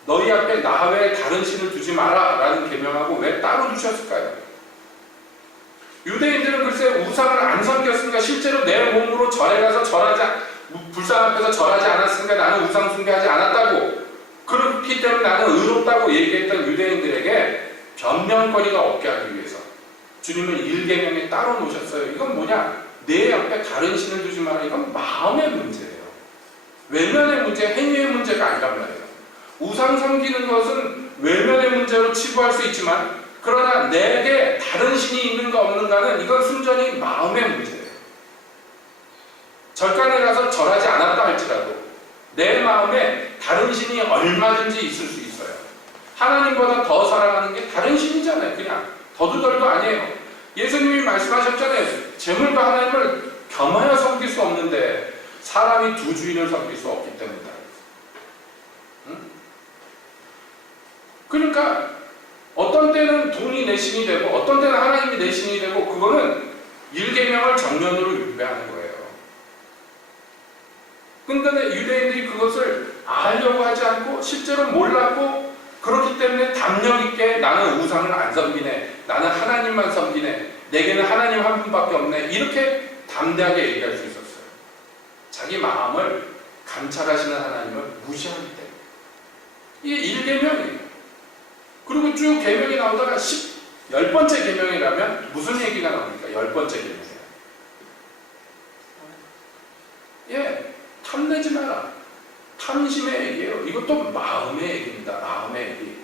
너희 앞에 나 외에 다른 신을 두지 마라 라는 계명하고 왜 따로 주셨을까요? 유대인들은 글쎄 우상을 안 섬겼으니까 실제로 내 몸으로 절에 가서 불상 앞에서 절하지 않았으니까 나는 우상 숭배하지 않았다고, 그렇기 때문에 나는 의롭다고 얘기했던 유대인들에게 변명거리가 없게 하기 위해서 주님은 1계명에 따로 놓으셨어요. 이건 뭐냐? 내 앞에 다른 신을 두지 마라. 이건 마음의 문제예요. 외면의 문제, 행위의 문제가 아니란 말이에요. 우상 섬기는 것은 외면의 문제로 치부할 수 있지만 그러나 내게 다른 신이 있는가 없는가는 이건 순전히 마음의 문제예요. 절간에 가서 절하지 않았다 할지라도 내 마음에 다른 신이 얼마든지 있을 수 있어요. 하나님보다 더 사랑하는 게 다른 신이잖아요. 그냥 더도 덜도 아니에요. 예수님이 말씀하셨잖아요. 재물과 하나님을 겸하여 섬길 수 없는데 사람이 두 주인을 섬길 수 없기 때문이다. 응? 그러니까 어떤 때는 돈이 내 신이 되고 어떤 때는 하나님이 내 신이 되고 그거는 1계명을 정면으로 율배하는 거예요. 근데 유대인들이 그것을 알려고 하지 않고 실제로 몰랐고 그렇기 때문에 담력 있게 나는 우상을 안 섬기네, 나는 하나님만 섬기네, 내게는 하나님 한 분밖에 없네, 이렇게 담대하게 얘기할 수 있었어요. 자기 마음을 감찰하시는 하나님을 무시하기 때문에. 이게 1계명이에요. 그리고 쭉 계명이 나오다가 10번째 계명이라면 무슨 얘기가 나옵니까? 10번째 계명이에요. 예, 탐내지 마라. 탐심의 얘기예요. 이것도 마음의 얘기입니다. 마음의 얘기.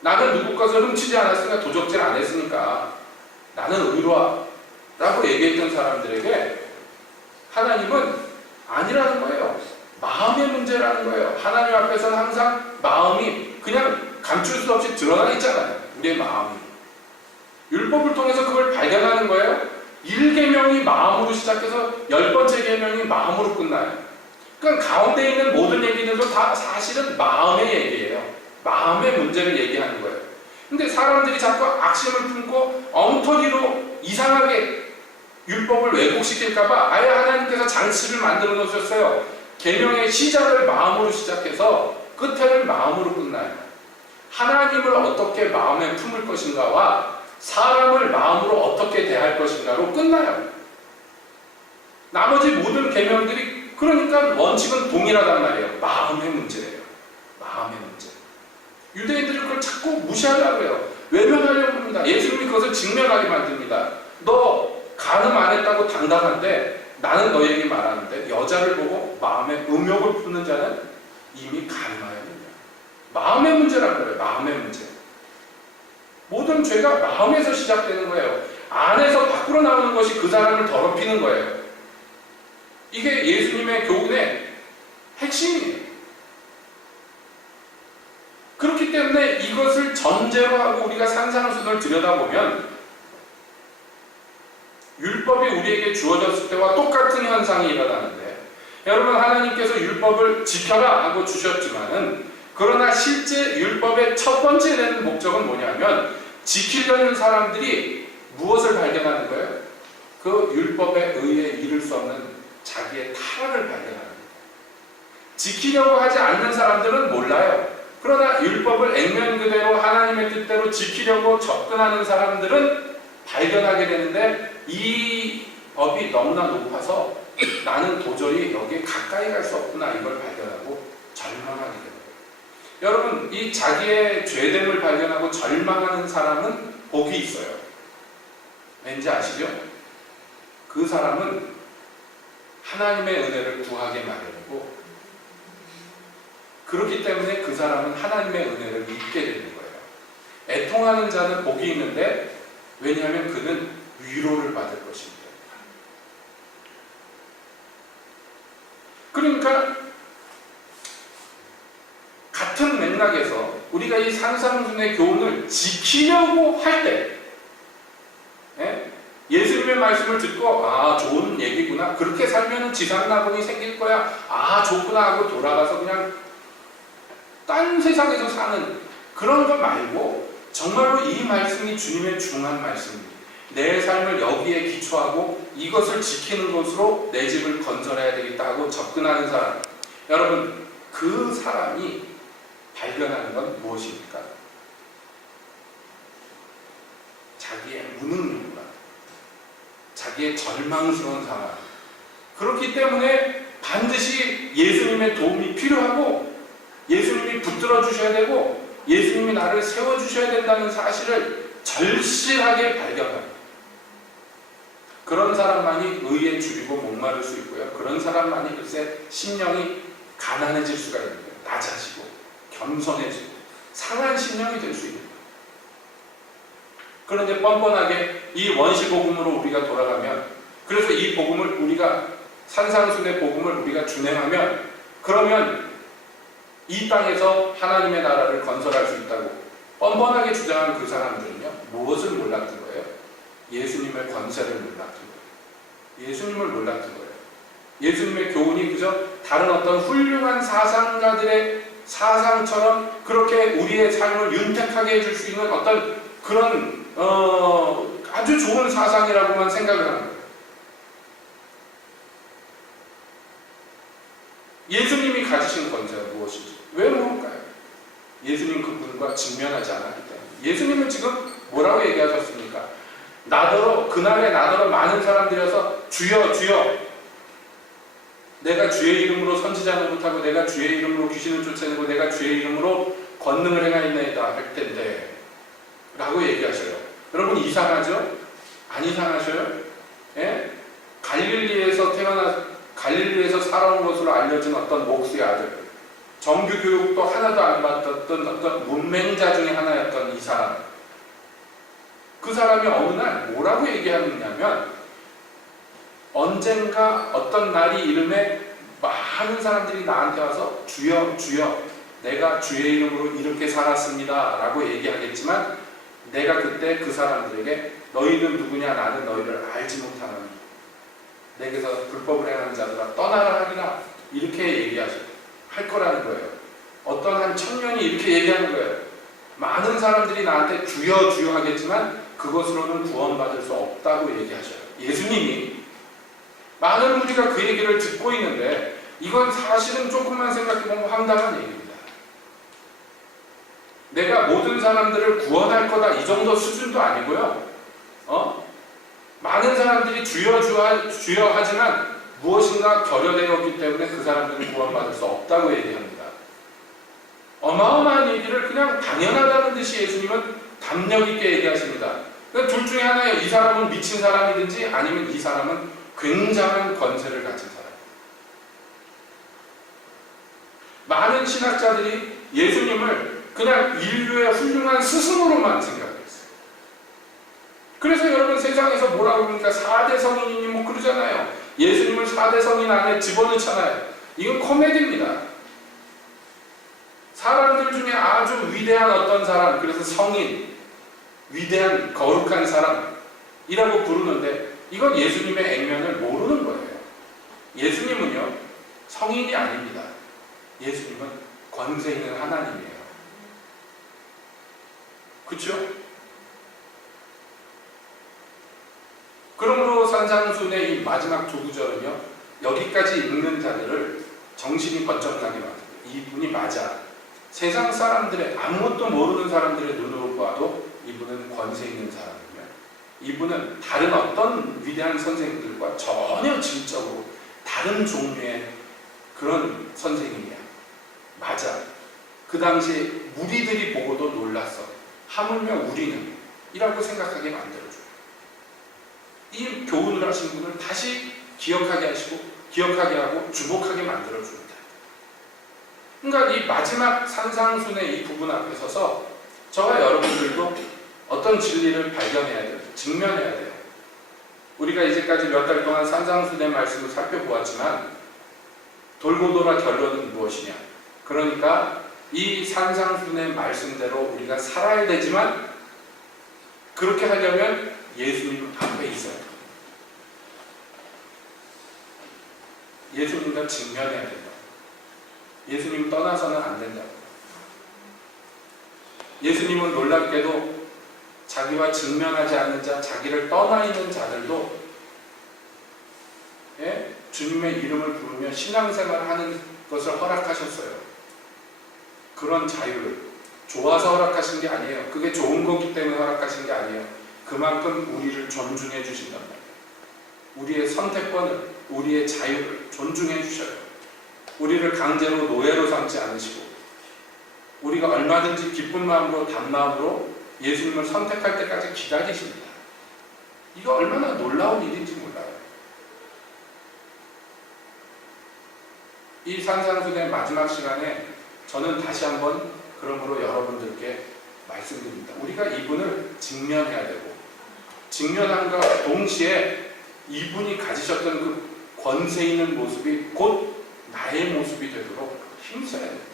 나는 누구 것을 훔치지 않았으니까, 도적질 안 했으니까 나는 의로와 라고 얘기했던 사람들에게 하나님은 아니라는 거예요. 마음의 문제라는 거예요. 하나님 앞에서는 항상 마음이 그냥 감출 수 없이 드러나 있잖아요. 우리의 마음이. 율법을 통해서 그걸 발견하는 거예요. 1계명이 마음으로 시작해서 10번째 계명이 마음으로 끝나요. 그러니까 가운데 있는 모든 얘기들도 다 사실은 마음의 얘기예요. 마음의 문제를 얘기하는 거예요. 근데 사람들이 자꾸 악심을 품고 엉터리로 이상하게 율법을 왜곡시킬까봐 아예 하나님께서 장치를 만들어 놓으셨어요. 계명의 시작을 마음으로 시작해서 끝에를 마음으로 끝나요. 하나님을 어떻게 마음에 품을 것인가와 사람을 마음으로 어떻게 대할 것인가로 끝나요. 나머지 모든 계명들이 그러니까 원칙은 동일하단 말이에요. 마음의 문제예요. 마음의 문제. 유대인들이 그걸 자꾸 무시하려고 해요. 외면하려고 합니다. 예수님이 그것을 직면하게 만듭니다. 너 간음 안 했다고 당당한데 나는 너에게 말하는데 여자를 보고 마음에 음욕을 품는 자는 이미 간음하였느냐. 마음의 문제란 거예요. 마음의 문제. 모든 죄가 마음에서 시작되는 거예요. 안에서 밖으로 나오는 것이 그 사람을 더럽히는 거예요. 이게 예수님의 교훈의 핵심이에요. 그렇기 때문에 이것을 전제로 하고 우리가 산상수훈을 들여다보면 율법이 우리에게 주어졌을 때와 똑같은 현상이 일어나는데, 여러분, 하나님께서 율법을 지켜라 하고 주셨지만은, 그러나 실제 율법의 첫 번째 되는 목적은 뭐냐면 지키려는 사람들이 무엇을 발견하는 거예요? 그 율법에 의해 이룰 수 없는 자기의 타락을 발견하는 거예요. 지키려고 하지 않는 사람들은 몰라요. 그러나 율법을 액면 그대로 하나님의 뜻대로 지키려고 접근하는 사람들은 발견하게 되는데, 이 법이 너무나 높아서 나는 도저히 여기에 가까이 갈 수 없구나, 이걸 발견하고 절망하게 됩니다. 여러분, 이 자기의 죄됨을 발견하고 절망하는 사람은 복이 있어요. 왠지 아시죠? 그 사람은 하나님의 은혜를 구하게 마련이고, 그렇기 때문에 그 사람은 하나님의 은혜를 입게 되는 거예요. 애통하는 자는 복이 있는데, 왜냐하면 그는 위로를 받을 것입니다. 그러니까 같은 맥락에서 우리가 이 산상수훈의 교훈을 지키려고 할 때, 예수님의 말씀을 듣고 좋은 얘기구나, 그렇게 살면 지상낙원이 생길 거야, 좋구나 하고 돌아가서 그냥 딴 세상에서 사는 그런 거 말고, 정말로 이 말씀이 주님의 중요한 말씀입니다. 내 삶을 여기에 기초하고 이것을 지키는 것으로 내 집을 건설해야 되겠다 하고 접근하는 사람, 여러분, 그 사람이 발견하는 건 무엇입니까? 자기의 무능력과 자기의 절망스러운 상황. 그렇기 때문에 반드시 예수님의 도움이 필요하고, 예수님이 붙들어 주셔야 되고, 예수님이 나를 세워 주셔야 된다는 사실을 절실하게 발견합니다. 그런 사람만이 의에 줄이고 목마를 수 있고요. 그런 사람만이 글쎄 심령이 가난해질 수가 있는 거예요. 낮아지고 겸손해지고 상한 심령이 될 수 있는 거예요. 그런데 뻔뻔하게 이 원시복음으로 우리가 돌아가면, 그래서 이 복음을 우리가 산상수훈의 복음을 우리가 준행하면, 그러면 이 땅에서 하나님의 나라를 건설할 수 있다고 뻔뻔하게 주장하는 그 사람들은요, 무엇을 몰랐던 거예요? 예수님의 권세를 몰랐던 거예요. 예수님을 몰랐던 거예요. 예수님의 교훈이 그저 다른 어떤 훌륭한 사상가들의 사상처럼 그렇게 우리의 삶을 윤택하게 해줄 수 있는 어떤 그런 아주 좋은 사상이라고만 생각을 하는 거예요. 예수님이 가지신 권세가 무엇인지 왜 모를까요? 예수님 그분과 직면하지 않았기 때문에. 예수님은 지금 뭐라고 얘기하셨습니까? 그날에 나더러 많은 사람들이어서 주여 주여, 내가 주의 이름으로 선지자 노릇하고 내가 주의 이름으로 귀신을 쫓아내고 내가 주의 이름으로 권능을 행하였나이다 할 텐데 라고 얘기하셔요. 여러분, 이상하죠? 안 이상하셔요? 예? 갈릴리에서 살아온 것으로 알려진 어떤 목수의 아들, 정규 교육도 하나도 안 받았던 어떤 문맹자 중에 하나였던 이 사람, 그 사람이 어느 날 뭐라고 얘기하느냐면, 언젠가 어떤 날이 이름에 많은 사람들이 나한테 와서 주여 주여 내가 주의 이름으로 이렇게 살았습니다 라고 얘기하겠지만, 내가 그때 그 사람들에게 너희는 누구냐, 나는 너희를 알지 못하노니 내게서 불법을 행하는 자들아 떠나라 하리라, 이렇게 할 거라는 거예요. 어떤 한 청년이 이렇게 얘기하는 거예요. 많은 사람들이 나한테 주여 주여 하겠지만 그것으로는 구원받을 수 없다고 얘기하셔요. 예수님이. 많은 우리가 그 얘기를 듣고 있는데, 이건 사실은 조금만 생각해보면 황당한 얘기입니다. 내가 모든 사람들을 구원할 거다, 이 정도 수준도 아니고요. 많은 사람들이 주여 주여 하지만 무엇인가 결여되었기 때문에 그 사람들은 구원받을 수 없다고 얘기합니다. 어마어마한 얘기를 그냥 당연하다는 듯이 예수님은 담력 있게 얘기하십니다. 그러니까 둘 중에 하나예요. 이 사람은 미친 사람이든지 아니면 이 사람은 굉장한 권세를 가진 사람. 많은 신학자들이 예수님을 그냥 인류의 훌륭한 스승으로만 생각했어요. 그래서 여러분, 세상에서 뭐라고 그러니까 4대 성인이니 뭐 그러잖아요. 예수님을 4대 성인 안에 집어넣잖아요. 이건 코미디입니다. 사람들 중에 아주 위대한 어떤 사람, 그래서 성인, 위대한 거룩한 사람이라고 부르는데 이건 예수님의 액면을 모르는 거예요. 예수님은요, 성인이 아닙니다. 예수님은 권세 있는 하나님이에요. 그렇죠? 그러므로 산상순의 이 마지막 두 구절은요, 여기까지 읽는 자들을 정신이 번쩍 나게 만듭니다. 이분이 맞아. 세상 사람들의, 아무것도 모르는 사람들의 눈으로 봐도 이분은 권세 있는 사람이며, 이분은 다른 어떤 위대한 선생님들과 전혀 질적으로 다른 종류의 그런 선생님이야. 맞아. 그 당시에 무리들이 보고도 놀랐어. 하물며 우리는 이라고 생각하게 만들어줘요. 이 교훈을 하신 분을 다시 기억하게 하시고, 기억하게 하고 주목하게 만들어줍니다. 그러니까 이 마지막 산상순의 이 부분 앞에 서서 저와 여러분들도 어떤 진리를 발견해야 돼요. 직면해야 돼요. 우리가 이제까지 몇 달 동안 산상순의 말씀을 살펴보았지만 돌고 돌아 결론은 무엇이냐? 그러니까 이 산상순의 말씀대로 우리가 살아야 되지만 그렇게 하려면 예수님 앞에 있어야 돼요. 예수님과 직면해야 된다. 예수님 떠나서는 안 된다. 예수님은 놀랍게도 자기와 직면하지 않는 자, 자기를 떠나 있는 자들도 주님의 이름을 부르며 신앙생활을 하는 것을 허락하셨어요. 그런 자유를 좋아서 허락하신 게 아니에요. 그게 좋은 거기 때문에 허락하신 게 아니에요. 그만큼 우리를 존중해 주신단 말이에요. 우리의 선택권을, 우리의 자유를 존중해 주셔요. 우리를 강제로 노예로 삼지 않으시고, 우리가 얼마든지 기쁜 마음으로 단마음으로 예수님을 선택할 때까지 기다리십니다. 이거 얼마나 놀라운 일인지 몰라요. 이 산상순의 마지막 시간에 저는 다시 한번 그러므로 여러분들께 말씀드립니다. 우리가 이분을 직면해야 되고, 직면함과 동시에 이분이 가지셨던 그 권세 있는 모습이 곧 나의 모습이 되도록 힘써야 됩니다.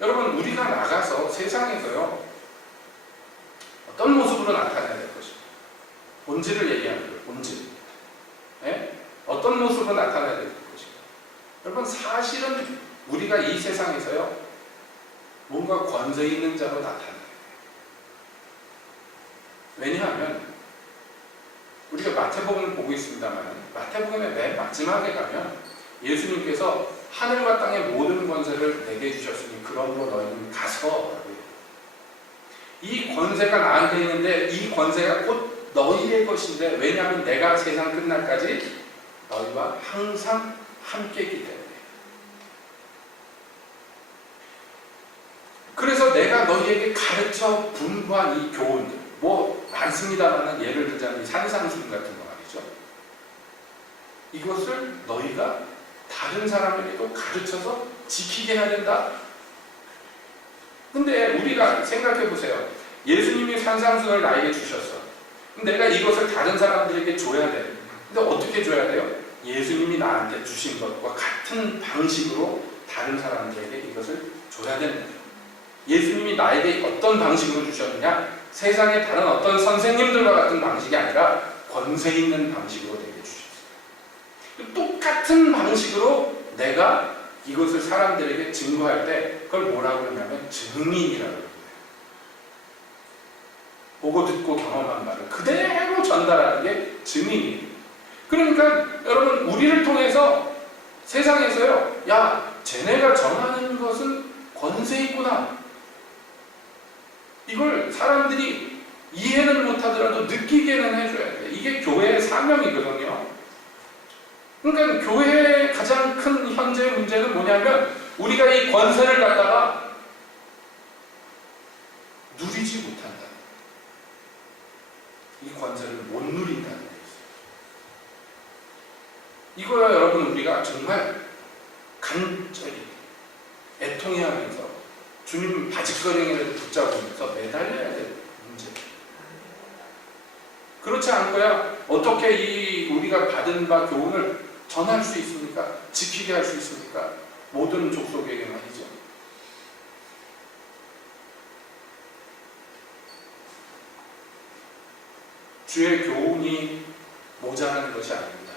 여러분, 우리가 나가서 세상에서요, 어떤 모습으로 나타나야 될 것입니다. 본질을 얘기하는 거예요. 본질. 어떤 모습으로 나타나야 될 것입니다. 여러분, 사실은 우리가 이 세상에서요, 뭔가 권세 있는 자로 나타나요. 왜냐하면 우리가 마태복음을 보고 있습니다만, 마태복음의 맨 마지막에 가면 예수님께서 하늘과 땅의 모든 권세를 내게 주셨으니 그러므로 너희는 가서, 이 권세가 나한테 있는데 이 권세가 곧 너희의 것인데, 왜냐하면 내가 세상 끝날까지 너희와 항상 함께 있기 때문에. 그래서 내가 너희에게 가르쳐 분부한 이 교훈들, 뭐 많습니다만 예를 들자면 산상순 같은 거 말이죠. 이것을 너희가 다른 사람에게도 가르쳐서 지키게 해야 된다. 근데 우리가 생각해 보세요. 예수님이 산상순을 나에게 주셨어. 내가 이것을 다른 사람들에게 줘야 돼. 근데 어떻게 줘야 돼요? 예수님이 나한테 주신 것과 같은 방식으로 다른 사람들에게 이것을 줘야 됩니다. 예수님이 나에게 어떤 방식으로 주셨느냐? 세상의 다른 어떤 선생님들과 같은 방식이 아니라 권세 있는 방식으로 내게 주셨어요. 똑같은 방식으로 내가 이것을 사람들에게 증거할 때 그걸 뭐라고 그러냐면 증인이라고 해요. 보고 듣고 경험한 바를 그대로 전달하는 게 증인이에요. 그러니까 여러분, 우리를 통해서 세상에서요, 야, 쟤네가 전하는 것은 권세 있구나, 이걸 사람들이 이해는 못하더라도 느끼게는 해줘야 돼. 이게 교회의 사명이거든요. 그러니까 교회의 가장 큰 현재의 문제는 뭐냐면 우리가 이 권세를 갖다가 누리지 못한다. 이 권세를 못 누린다는 거예요. 이거야 여러분, 우리가 정말 간절히 애통해하면서 주님 바짓거리를 붙잡으면서 매달려야 될 문제. 그렇지 않고야 어떻게 이 우리가 받은 바 교훈을 전할 수 있습니까? 지키게 할 수 있습니까? 모든 족속에게 말이죠. 주의 교훈이 모자라는 것이 아닙니다.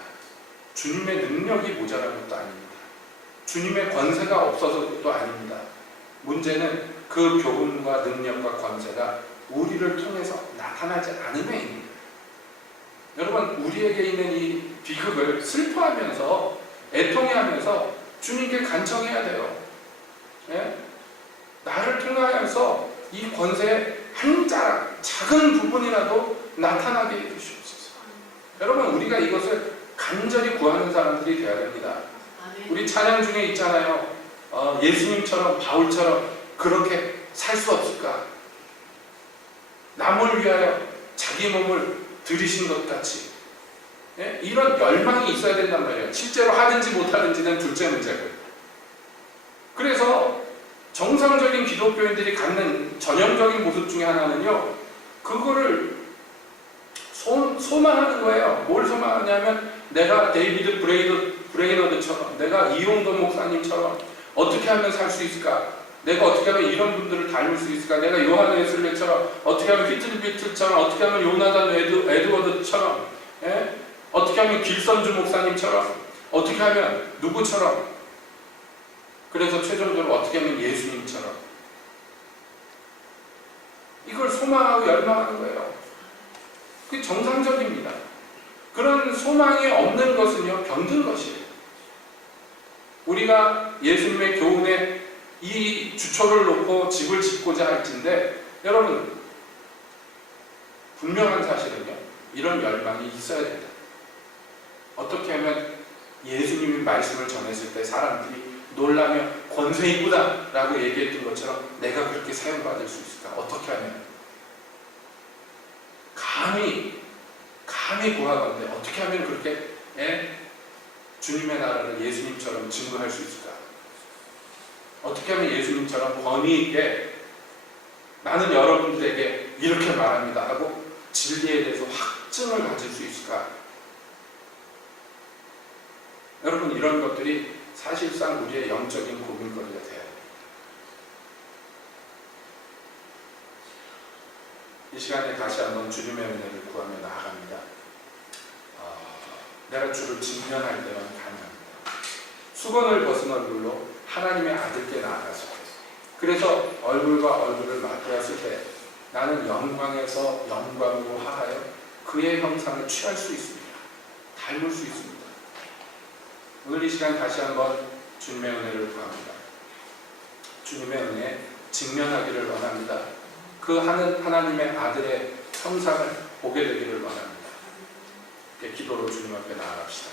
주님의 능력이 모자란 것도 아닙니다. 주님의 권세가 없어서도 아닙니다. 문제는 그 교훈과 능력과 권세가 우리를 통해서 나타나지 않음에입니다. 여러분, 우리에게 있는 이 비극을 슬퍼하면서 애통해하면서 주님께 간청해야 돼요. 예? 나를 통하여서 이 권세의 한 자락, 작은 부분이라도 나타나게 해주시옵소서. 여러분, 우리가 이것을 간절히 구하는 사람들이 되어야 됩니다. 우리 찬양 중에 있잖아요. 예수님처럼 바울처럼 그렇게 살 수 없을까? 남을 위하여 자기 몸을 들이신 것 같이. 예? 이런 열망이 있어야 된단 말이에요. 실제로 하든지 못하든지는 둘째 문제고. 그래서 정상적인 기독교인들이 갖는 전형적인 모습 중에 하나는요, 그거를 소망하는 거예요. 뭘 소망하냐면, 내가 데이비드 브레이너드처럼, 내가 이용도 목사님처럼 어떻게 하면 살 수 있을까? 내가 어떻게 하면 이런 분들을 닮을 수 있을까? 내가 요한 웨슬레처럼, 어떻게 하면 히틀비틀처럼, 어떻게 하면 요나단 에드워드처럼, 예? 어떻게 하면 길선주 목사님처럼, 어떻게 하면 누구처럼, 그래서 최종적으로 어떻게 하면 예수님처럼, 이걸 소망하고 열망하는 거예요. 그게 정상적입니다. 그런 소망이 없는 것은요, 병든 것이에요. 우리가 예수님의 교훈에 이 주초를 놓고 집을 짓고자 할진데, 여러분, 분명한 사실은요, 이런 열망이 있어야 된다. 어떻게 하면 예수님이 말씀을 전했을 때 사람들이 놀라며 권세 있구나 라고 얘기했던 것처럼 내가 그렇게 사용받을 수 있을까? 어떻게 하면? 감히 구하건대 어떻게 하면 그렇게 주님의 나라를 예수님처럼 증거할 수 있을까? 어떻게 하면 예수님처럼 권위 있게 나는 여러분들에게 이렇게 말합니다 하고 진리에 대해서 확증을 가질 수 있을까? 여러분, 이런 것들이 사실상 우리의 영적인 고민거리가 돼요. 이 시간에 다시 한번 주님의 은혜를 구하며 나아갑니다. 내가 주를 직면할 때만 가능합니다. 수건을 벗은 얼굴로 하나님의 아들께 나아가서, 그래서 얼굴과 얼굴을 맞대었을 때 나는 영광에서 영광으로 하하여 그의 형상을 취할 수 있습니다. 닮을 수 있습니다. 오늘 이 시간 다시 한번 주님의 은혜를 구합니다. 주님의 은혜에 직면하기를 원합니다. 그 하나님의 아들의 형상을 보게 되기를 원합니다. 기도로 주님 앞에 나아갑시다.